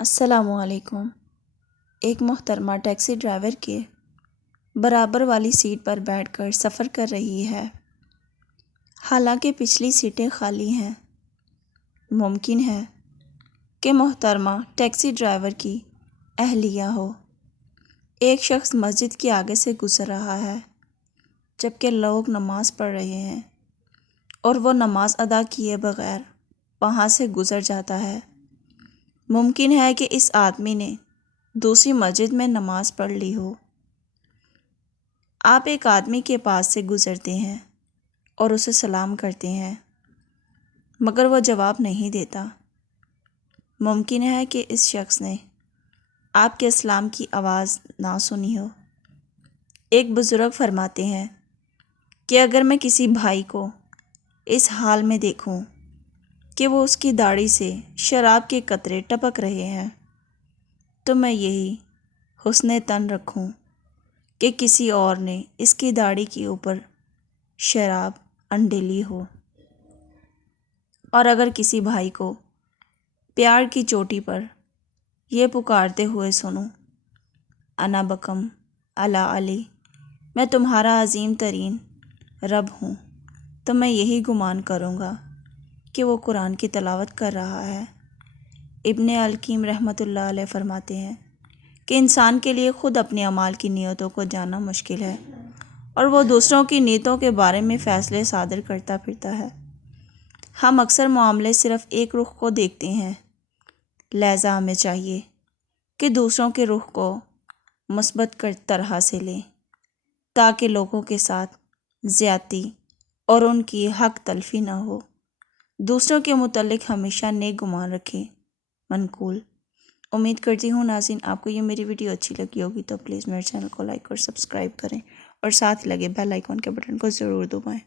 السلام علیکم۔ ایک محترمہ ٹیکسی ڈرائیور کے برابر والی سیٹ پر بیٹھ کر سفر کر رہی ہے، حالانکہ پچھلی سیٹیں خالی ہیں۔ ممکن ہے کہ محترمہ ٹیکسی ڈرائیور کی اہلیہ ہو۔ ایک شخص مسجد کے آگے سے گزر رہا ہے جبکہ لوگ نماز پڑھ رہے ہیں اور وہ نماز ادا کیے بغیر وہاں سے گزر جاتا ہے۔ ممکن ہے کہ اس آدمی نے دوسری مسجد میں نماز پڑھ لی ہو۔ آپ ایک آدمی کے پاس سے گزرتے ہیں اور اسے سلام کرتے ہیں مگر وہ جواب نہیں دیتا۔ ممکن ہے کہ اس شخص نے آپ کے سلام کی آواز نہ سنی ہو۔ ایک بزرگ فرماتے ہیں کہ اگر میں کسی بھائی کو اس حال میں دیکھوں کہ وہ اس کی داڑھی سے شراب کے قطرے ٹپک رہے ہیں تو میں یہی حسن تن رکھوں کہ کسی اور نے اس کی داڑھی کے اوپر شراب انڈیلی ہو۔ اور اگر کسی بھائی کو پیار کی چوٹی پر یہ پکارتے ہوئے سنوں، انا بکم علی علی، میں تمہارا عظیم ترین رب ہوں، تو میں یہی گمان کروں گا کہ وہ قرآن کی تلاوت کر رہا ہے۔ ابن القیم رحمۃ اللہ علیہ فرماتے ہیں کہ انسان کے لیے خود اپنے اعمال کی نیتوں کو جاننا مشکل ہے اور وہ دوسروں کی نیتوں کے بارے میں فیصلے صادر کرتا پھرتا ہے۔ ہم اکثر معاملے صرف ایک رخ کو دیکھتے ہیں، لہذا ہمیں چاہیے کہ دوسروں کے رخ کو مثبت طرح سے لیں تاکہ لوگوں کے ساتھ زیادتی اور ان کی حق تلفی نہ ہو۔ دوسروں کے متعلق ہمیشہ نیک گمان رکھیں۔ منقول۔ امید کرتی ہوں ناظرین آپ کو یہ میری ویڈیو اچھی لگی ہوگی، تو پلیز میرے چینل کو لائک اور سبسکرائب کریں اور ساتھ لگے بیل آئیکن کے بٹن کو ضرور دبائیں۔